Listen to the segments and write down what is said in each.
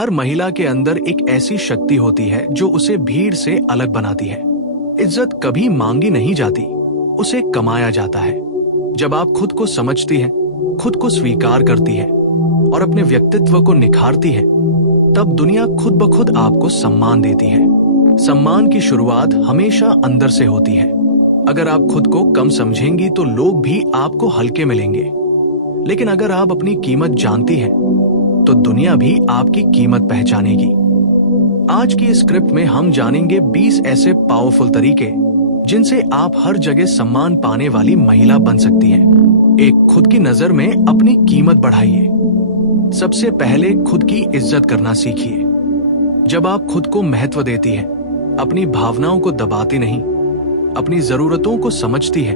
हर महिला के अंदर एक ऐसी शक्ति होती है जो उसे भीड़ से अलग बनाती है। इज्जत कभी मांगी नहीं जाती, उसे कमाया जाता है। जब आप खुद को समझती हैं, खुद को स्वीकार करती है और अपने व्यक्तित्व को निखारती है, तब दुनिया खुद ब खुद आपको सम्मान देती है। सम्मान की शुरुआत हमेशा अंदर से होती है। अगर आप खुद को कम समझेंगी तो लोग भी आपको हल्के में लेंगे, लेकिन अगर आप अपनी कीमत जानती हैं तो दुनिया भी आपकी कीमत पहचानेगी। आज की इस स्क्रिप्ट में हम जानेंगे 20 ऐसे पावरफुल तरीके जिनसे आप हर जगह सम्मान पाने वाली महिला बन सकती हैं। एक, खुद की नजर में अपनी कीमत बढ़ाइए। सबसे पहले खुद की इज्जत करना सीखिए। जब आप खुद को महत्व देती हैं, अपनी भावनाओं को दबाती नहीं, अपनी जरूरतों को समझती है,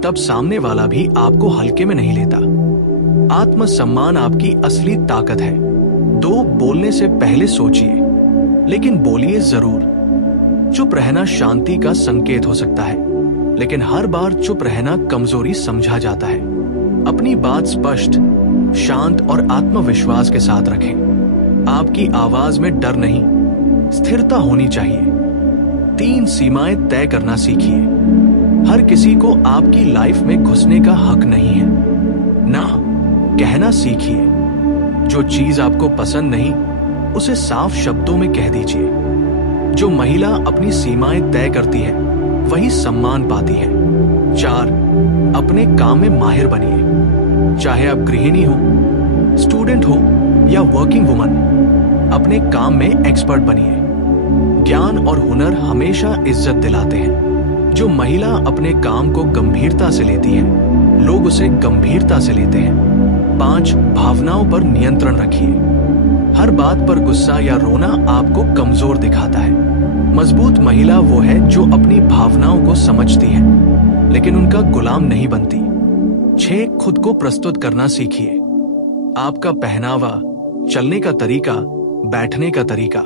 तब सामने वाला भी आपको हल्के में नहीं लेता। आत्मसम्मान आपकी असली ताकत है। 2, बोलने से पहले सोचिए, लेकिन बोलिए जरूर। चुप रहना शांति का संकेत हो सकता है, लेकिन हर बार चुप रहना कमजोरी समझा जाता है। अपनी बात स्पष्ट, शांत और आत्मविश्वास के साथ रखें। आपकी आवाज में डर नहीं, स्थिरता होनी चाहिए। 3, सीमाएं तय करना सीखिए। हर किसी को आपकी लाइफ में घुसने का हक नहीं है। ना कहना सीखिए। जो चीज आपको पसंद नहीं, उसे साफ शब्दों में कह दीजिए। जो महिला अपनी सीमाएं तय करती है, वही सम्मान पाती है। 4, अपने काम में माहिर बनिए। चाहे आप गृहिणी हो, स्टूडेंट हो या वर्किंग वुमन, अपने काम में एक्सपर्ट बनिए। ज्ञान और हुनर हमेशा इज्जत दिलाते हैं। जो महिला अपने काम को गंभीरता से लेती है, लोग उसे गंभीरता से लेते हैं। 5, भावनाओं पर नियंत्रण रखिए। हर बात पर गुस्सा या रोना आपको कमजोर दिखाता है। मजबूत महिला वो है जो अपनी भावनाओं को समझती है, लेकिन उनका गुलाम नहीं बनती। 6, खुद को प्रस्तुत करना सीखिए। आपका पहनावा, चलने का तरीका, बैठने का तरीका,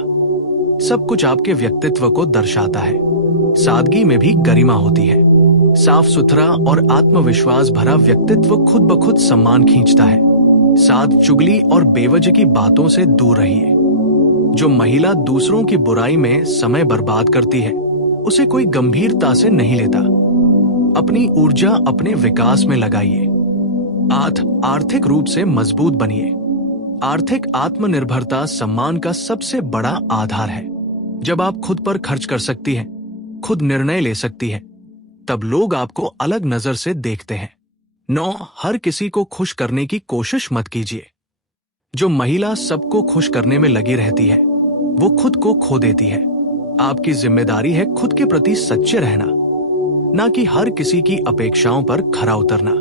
सब कुछ आपके व्यक्तित्व को दर्शाता है। सादगी में भी गरिमा होती है। साफ सुथरा और आत्मविश्वास भरा व्यक्तित्व खुद ब खुद सम्मान खींचता है। 7, चुगली और बेवजह की बातों से दूर रहिए। जो महिला दूसरों की बुराई में समय बर्बाद करती है, उसे कोई गंभीरता से नहीं लेता। अपनी ऊर्जा अपने विकास में लगाइए। 8, आर्थिक रूप से मजबूत बनिए। आर्थिक आत्मनिर्भरता सम्मान का सबसे बड़ा आधार है। जब आप खुद पर खर्च कर सकती हैं, खुद निर्णय ले सकती हैं, तब लोग आपको अलग नजर से देखते हैं। 9, हर किसी को खुश करने की कोशिश मत कीजिए। जो महिला सबको खुश करने में लगी रहती है, वो खुद को खो देती है। आपकी जिम्मेदारी है खुद के प्रति सच्चे रहना, ना कि हर किसी की अपेक्षाओं पर खरा उतरना।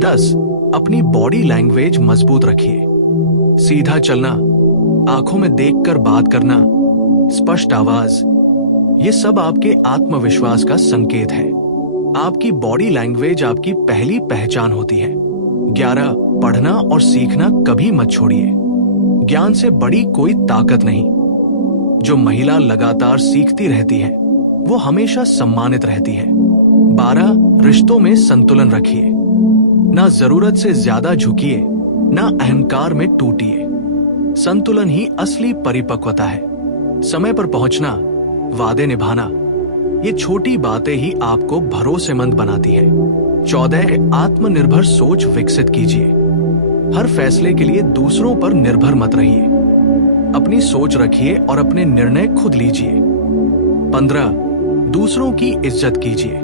10, अपनी बॉडी लैंग्वेज मजबूत रखिए। सीधा चलना, आंखों में देखकर बात करना, स्पष्ट आवाज, ये सब आपके आत्मविश्वास का संकेत है। आपकी बॉडी लैंग्वेज आपकी पहली पहचान होती है। 11, पढ़ना और सीखना कभी मत छोड़िए। ज्ञान से बड़ी कोई ताकत नहीं। जो महिला लगातार सीखती रहती है, वो हमेशा सम्मानित रहती है। 12, रिश्तों में संतुलन रखिए। ना जरूरत से ज्यादा झुकिए, ना अहंकार में टूटिए। संतुलन ही असली परिपक्वता है। समय पर पहुंचना, वादे निभाना, ये छोटी बातें ही आपको भरोसेमंद बनाती हैं। 14, आत्मनिर्भर सोच विकसित कीजिए। हर फैसले के लिए दूसरों पर निर्भर मत रहिए। अपनी सोच रखिए और अपने निर्णय खुद लीजिए। 15, दूसरों की इज्जत कीजिए।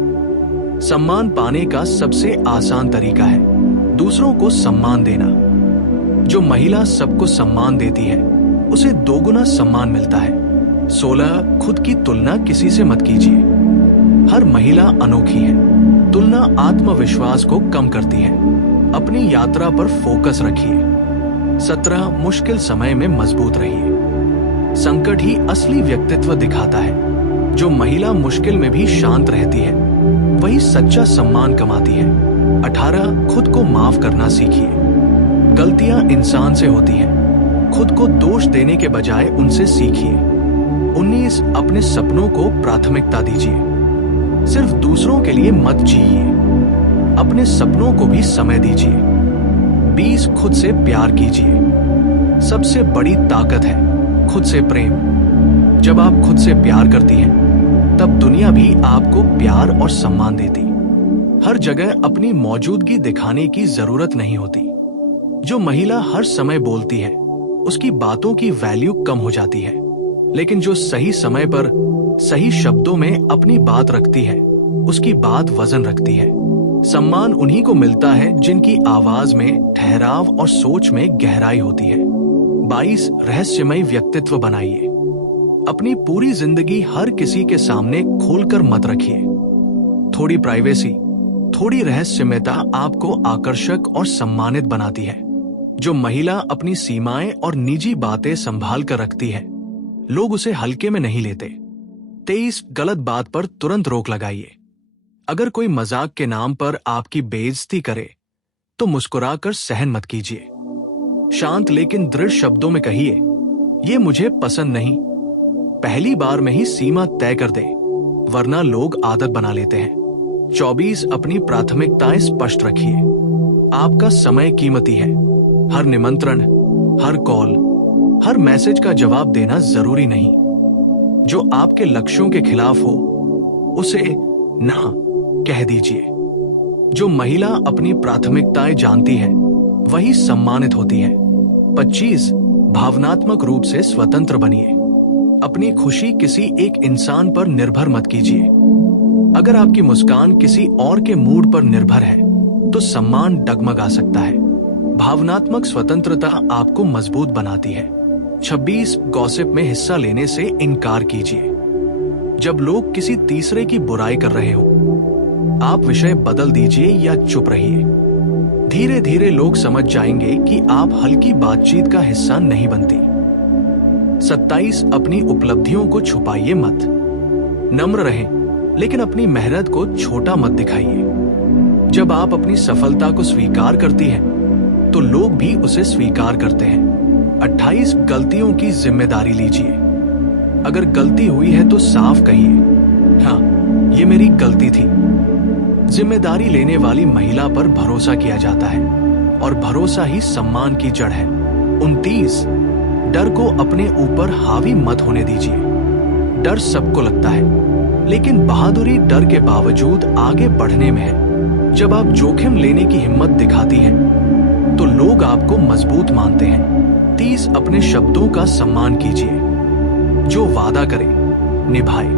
सम्मान पाने का सबसे आसान तरीका है दूसरों को सम्मान देना। जो महिला सबको सम्मान देती है, उसे दोगुना सम्मान मिलता है। 16, खुद की तुलना किसी से मत कीजिए। हर महिला अनोखी है। तुलना आत्मविश्वास को कम करती है। अपनी यात्रा पर फोकस रखिए। 17, मुश्किल समय में मजबूत रहिए। संकट ही असली व्यक्तित्व दिखाता है। जो महिला मुश्किल में भी शांत रहती है, वही सच्चा सम्मान कमाती है। 18, खुद को माफ करना सीखिए। गलतियां इंसान से होती हैं। खुद को दोष देने के बजाय उनसे सीखिए। 19, अपने सपनों को प्राथमिकता दीजिए। सिर्फ दूसरों के लिए मत जिइए, अपने सपनों को भी समय दीजिए। 20, खुद से प्यार कीजिए। सबसे बड़ी ताकत है खुद से प्रेम। जब आप खुद से प्यार करती हैं, तब दुनिया भी आपको प्यार और सम्मान देती। हर जगह अपनी मौजूदगी दिखाने की जरूरत नहीं होती। जो महिला हर समय बोलती है, उसकी बातों की वैल्यू कम हो जाती है, लेकिन जो सही समय पर सही शब्दों में अपनी बात रखती है, उसकी बात वजन रखती है। सम्मान उन्हीं को मिलता है जिनकी आवाज में ठहराव और सोच में गहराई होती है। 22 रहस्यमय व्यक्तित्व बनाइए। अपनी पूरी जिंदगी हर किसी के सामने खोलकर मत रखिए। थोड़ी प्राइवेसी, थोड़ी रहस्यमयता आपको आकर्षक और सम्मानित बनाती है। जो महिला अपनी सीमाएं और निजी बातें संभाल कर रखती है, लोग उसे हल्के में नहीं लेते। 23 गलत बात पर तुरंत रोक लगाइए। अगर कोई मजाक के नाम पर आपकी बेइज्जती करे, तो मुस्कुराकर सहन मत कीजिए। शांत लेकिन दृढ़ शब्दों में कहिए, ये मुझे पसंद नहीं। पहली बार में ही सीमा तय कर दे, वरना लोग आदत बना लेते हैं। 24 अपनी प्राथमिकताएं स्पष्ट रखिए। आपका समय कीमती है। हर निमंत्रण, हर कॉल, हर मैसेज का जवाब देना जरूरी नहीं। जो आपके लक्ष्यों के खिलाफ हो, उसे ना कह दीजिए। जो महिला अपनी प्राथमिकताएं जानती है, वही सम्मानित होती है। 25 भावनात्मक रूप से स्वतंत्र बनिए। अपनी खुशी किसी एक इंसान पर निर्भर मत कीजिए। अगर आपकी मुस्कान किसी और के मूड पर निर्भर है, तो सम्मान डगमगा सकता है। भावनात्मक स्वतंत्रता आपको मजबूत बनाती है। 26 गॉसिप में हिस्सा लेने से इनकार कीजिए। जब लोग किसी तीसरे की बुराई कर रहे हो, आप विषय बदल दीजिए या चुप रहिए। धीरे धीरे लोग समझ जाएंगे कि आप हल्की बातचीत का हिस्सा नहीं बनती। 27 अपनी उपलब्धियों को छुपाइए मत। नम्र रहें, लेकिन अपनी मेहनत को छोटा मत दिखाइए। जब आप अपनी सफलता को स्वीकार करती हैं, तो लोग भी उसे स्वीकार करते हैं। 28 गलतियों की जिम्मेदारी लीजिए। अगर गलती हुई है तो साफ कहिए, हाँ, ये मेरी गलती थी। जिम्मेदारी लेने वाली महिला पर भरोसा किया जाता है, और भरोसा ही सम्मान की जड़ है। 29 डर को अपने ऊपर हावी मत होने दीजिए। डर सबको लगता है, लेकिन बहादुरी डर के बावजूद आगे बढ़ने में है। जब आप जोखिम लेने की हिम्मत दिखाती हैं, तो लोग आपको मजबूत मानते हैं। 30 अपने शब्दों का सम्मान कीजिए। जो वादा करे, निभाए।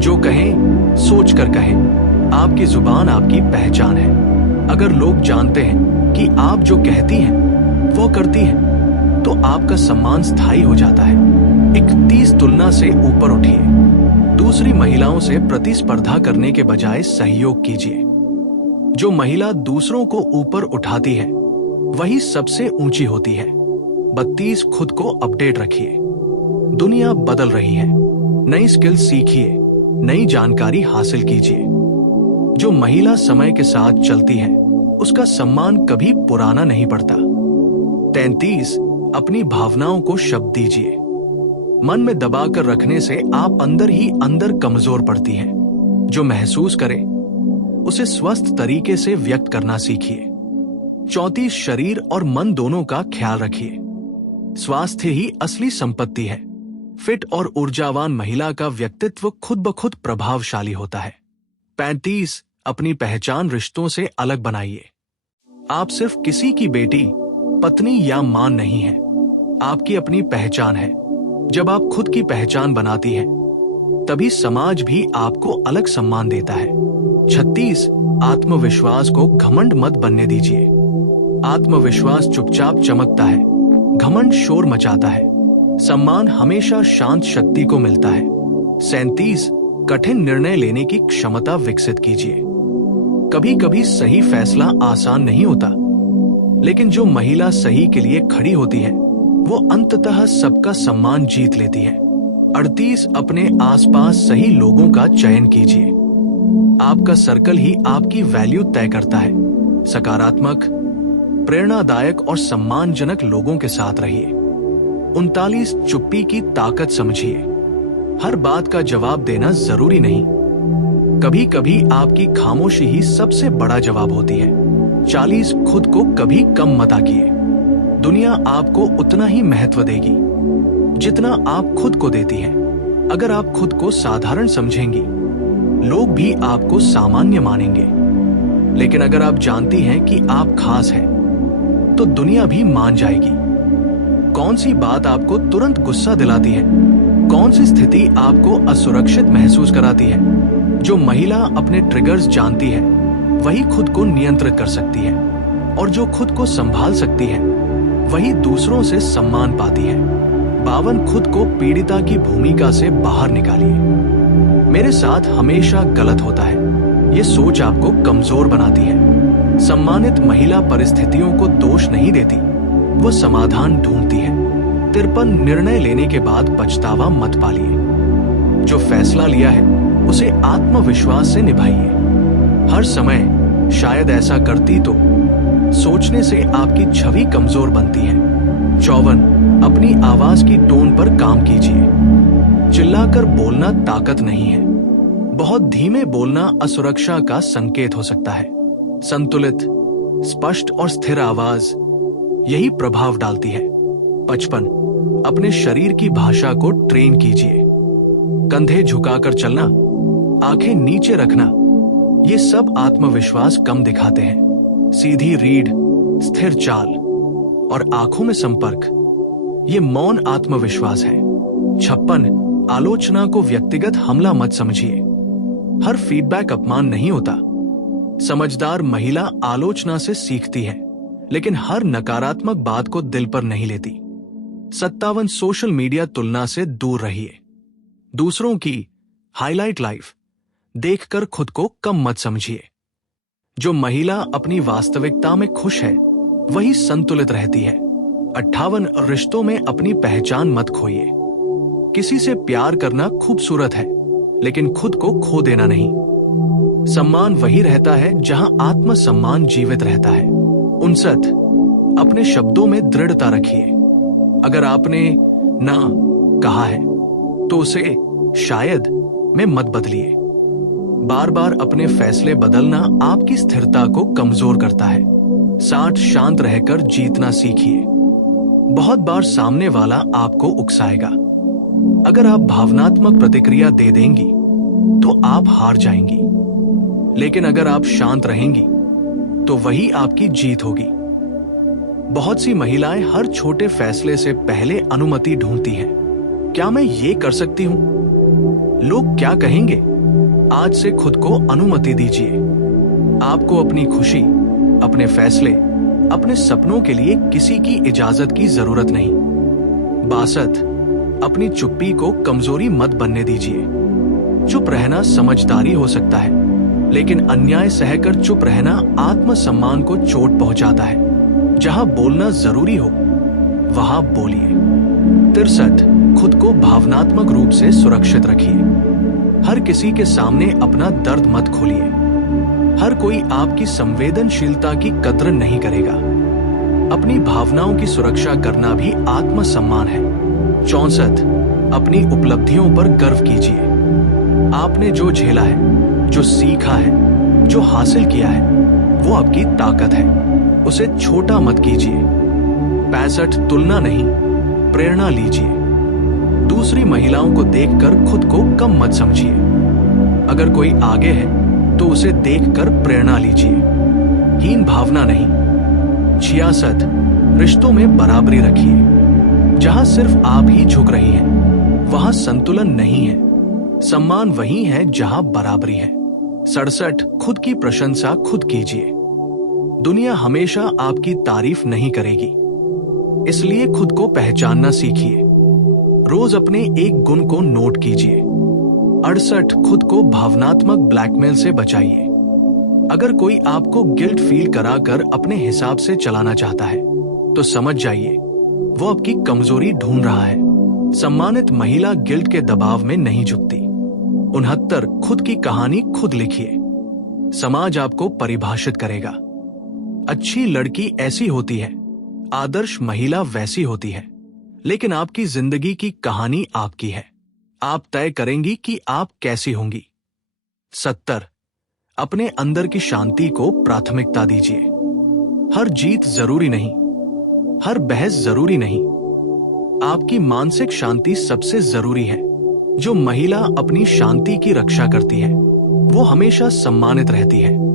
जो कहें, सोच कर कहें। आपकी जुबान आपकी पहचान है। अगर लोग जानते हैं कि आप जो कहती हैं, वो करती हैं, तो आपका सम्मान स्थायी हो जाता है। 31 तुलना से ऊपर उठिए। दूसरी महिलाओं से प्रतिस्पर्धा करने के बजाय सहयोग कीजिए। जो महिला दूसरों को ऊपर उठाती है, वही सबसे ऊंची होती है। 32 खुद को अपडेट रखिए। दुनिया बदल रही है। नई स्किल सीखिए, नई जानकारी हासिल कीजिए। जो महिला समय के साथ चलती है, उसका सम्मान कभी पुराना नहीं पड़ता। 33 अपनी भावनाओं को शब्द दीजिए। मन में दबाकर रखने से आप अंदर ही अंदर कमजोर पड़ती हैं। जो महसूस करे, उसे स्वस्थ तरीके से व्यक्त करना सीखिए। 34 शरीर और मन दोनों का ख्याल रखिए। स्वास्थ्य ही असली संपत्ति है। फिट और ऊर्जावान महिला का व्यक्तित्व खुद ब खुद प्रभावशाली होता है। 35 अपनी पहचान रिश्तों से अलग बनाइए। आप सिर्फ किसी की बेटी, पत्नी या मां नहीं है। आपकी अपनी पहचान है। जब आप खुद की पहचान बनाती हैं, तभी समाज भी आपको अलग सम्मान देता है। 36 आत्मविश्वास को घमंड मत बनने दीजिए। आत्मविश्वास चुपचाप चमकता है, घमंड शोर मचाता है। सम्मान हमेशा शांत शक्ति को मिलता है। 37 कठिन निर्णय लेने की क्षमता विकसित कीजिए। कभी कभी सही फैसला आसान नहीं होता, लेकिन जो महिला सही के लिए खड़ी होती है, वो अंततः सबका सम्मान जीत लेती है। 38 अपने आसपास सही लोगों का चयन कीजिए। आपका सर्कल ही आपकी वैल्यू तय करता है। सकारात्मक, प्रेरणादायक और सम्मानजनक लोगों के साथ रहिए। 39 चुप्पी की ताकत समझिए। हर बात का जवाब देना जरूरी नहीं, कभी कभी आपकी खामोशी ही सबसे बड़ा जवाब होती है। 40 खुद को कभी कम मत आकिए। दुनिया आपको उतना ही महत्व देगी जितना आप खुद को देती हैं। अगर आप खुद को साधारण समझेंगी, लोग भी आपको सामान्य मानेंगे। लेकिन अगर आप जानती हैं कि आप खास हैं, तो दुनिया भी मान जाएगी। कौन सी बात आपको तुरंत गुस्सा दिलाती है? कौन सी स्थिति आपको असुरक्षित महसूस कराती है? जो महिला अपने ट्रिगर्स जानती है, वही खुद को नियंत्रित कर सकती है, और जो खुद को संभाल सकती है, वही दूसरों से सम्मान पाती है। 52 खुद को पीड़िता की भूमिका से बाहर निकालिए। मेरे साथ हमेशा गलत होता है, ये सोच आपको कमजोर बनाती है। सम्मानित महिला परिस्थितियों को दोष नहीं देती, वो समाधान ढूंढती है। 53 निर्णय लेने के बाद पछतावा मत पालिए। जो फैसला लिया है उसे आत्मविश्वास से निभाइए। हर समय शायद ऐसा करती तो सोचने से आपकी छवि कमजोर बनती है। 54 अपनी आवाज की टोन पर काम कीजिए। चिल्लाकर बोलना ताकत नहीं है। बहुत धीमे बोलना असुरक्षा का संकेत हो सकता है। संतुलित, स्पष्ट और स्थिर आवाज यही प्रभाव डालती है। 55 अपने शरीर की भाषा को ट्रेन कीजिए। कंधे झुकाकर चलना, आंखें नीचे रखना, ये सब आत्मविश्वास कम दिखाते हैं। सीधी रीढ़, स्थिर चाल और आंखों में संपर्क, ये मौन आत्मविश्वास है। 56 आलोचना को व्यक्तिगत हमला मत समझिए। हर फीडबैक अपमान नहीं होता। समझदार महिला आलोचना से सीखती है, लेकिन हर नकारात्मक बात को दिल पर नहीं लेती। 57 सोशल मीडिया तुलना से दूर रहिए। दूसरों की हाईलाइट लाइफ देखकर खुद को कम मत समझिए। जो महिला अपनी वास्तविकता में खुश है, वही संतुलित रहती है। 58 रिश्तों में अपनी पहचान मत खोइए। किसी से प्यार करना खूबसूरत है, लेकिन खुद को खो देना नहीं। सम्मान वही रहता है जहां आत्मसम्मान जीवित रहता है। 59 अपने शब्दों में दृढ़ता रखिए। अगर आपने ना कहा है तो उसे शायद में मत बदलिए। बार बार अपने फैसले बदलना आपकी स्थिरता को कमजोर करता है। 60 शांत रहकर जीतना सीखिए। बहुत बार सामने वाला आपको उकसाएगा। अगर आप भावनात्मक प्रतिक्रिया दे देंगी तो आप हार जाएंगी, लेकिन अगर आप शांत रहेंगी तो वही आपकी जीत होगी। बहुत सी महिलाएं हर छोटे फैसले से पहले अनुमति ढूंढती हैं। क्या मैं ये कर सकती हूं? लोग क्या कहेंगे? आज से खुद को अनुमति दीजिए। आपको अपनी खुशी, अपने फैसले, अपने सपनों के लिए किसी की इजाजत की जरूरत नहीं। 62 अपनी चुप्पी को कमजोरी मत बनने दीजिए। चुप रहना समझदारी हो सकता है, लेकिन अन्याय सहकर चुप रहना आत्मसम्मान को चोट पहुंचाता है। जहां बोलना जरूरी हो वहां बोलिए। 63 खुद को भावनात्मक रूप से सुरक्षित रखिए। हर किसी के सामने अपना दर्द मत खोलिए। हर कोई आपकी संवेदनशीलता की कद्र नहीं करेगा। अपनी भावनाओं की सुरक्षा करना भी आत्मसम्मान है। 64 अपनी उपलब्धियों पर गर्व कीजिए। आपने जो झेला है, जो सीखा है, जो हासिल किया है, वो आपकी ताकत है। उसे छोटा मत कीजिए। 65 तुलना नहीं, प्रेरणा लीजिए। दूसरी महिलाओं को देखकर खुद को कम मत समझिए। अगर कोई आगे है तो उसे देखकर प्रेरणा लीजिए, हीन भावना नहीं। 66 रिश्तों में बराबरी रखिए। जहां सिर्फ आप ही झुक रही हैं, वहां संतुलन नहीं है। सम्मान वही है जहां बराबरी है। 67 खुद की प्रशंसा खुद कीजिए। दुनिया हमेशा आपकी तारीफ नहीं करेगी, इसलिए खुद को पहचानना सीखिए। रोज अपने एक गुण को नोट कीजिए। 68 खुद को भावनात्मक ब्लैकमेल से बचाइए। अगर कोई आपको गिल्ट फील कराकर अपने हिसाब से चलाना चाहता है, तो समझ जाइए वो आपकी कमजोरी ढूंढ रहा है। सम्मानित महिला गिल्ट के दबाव में नहीं झुकती। 69 खुद की कहानी खुद लिखिए। समाज आपको परिभाषित करेगा। अच्छी लड़की ऐसी होती है, आदर्श महिला वैसी होती है, लेकिन आपकी जिंदगी की कहानी आपकी है। आप तय करेंगी कि आप कैसी होंगी। 70 अपने अंदर की शांति को प्राथमिकता दीजिए। हर जीत जरूरी नहीं, हर बहस जरूरी नहीं। आपकी मानसिक शांति सबसे जरूरी है। जो महिला अपनी शांति की रक्षा करती है वो हमेशा सम्मानित रहती है।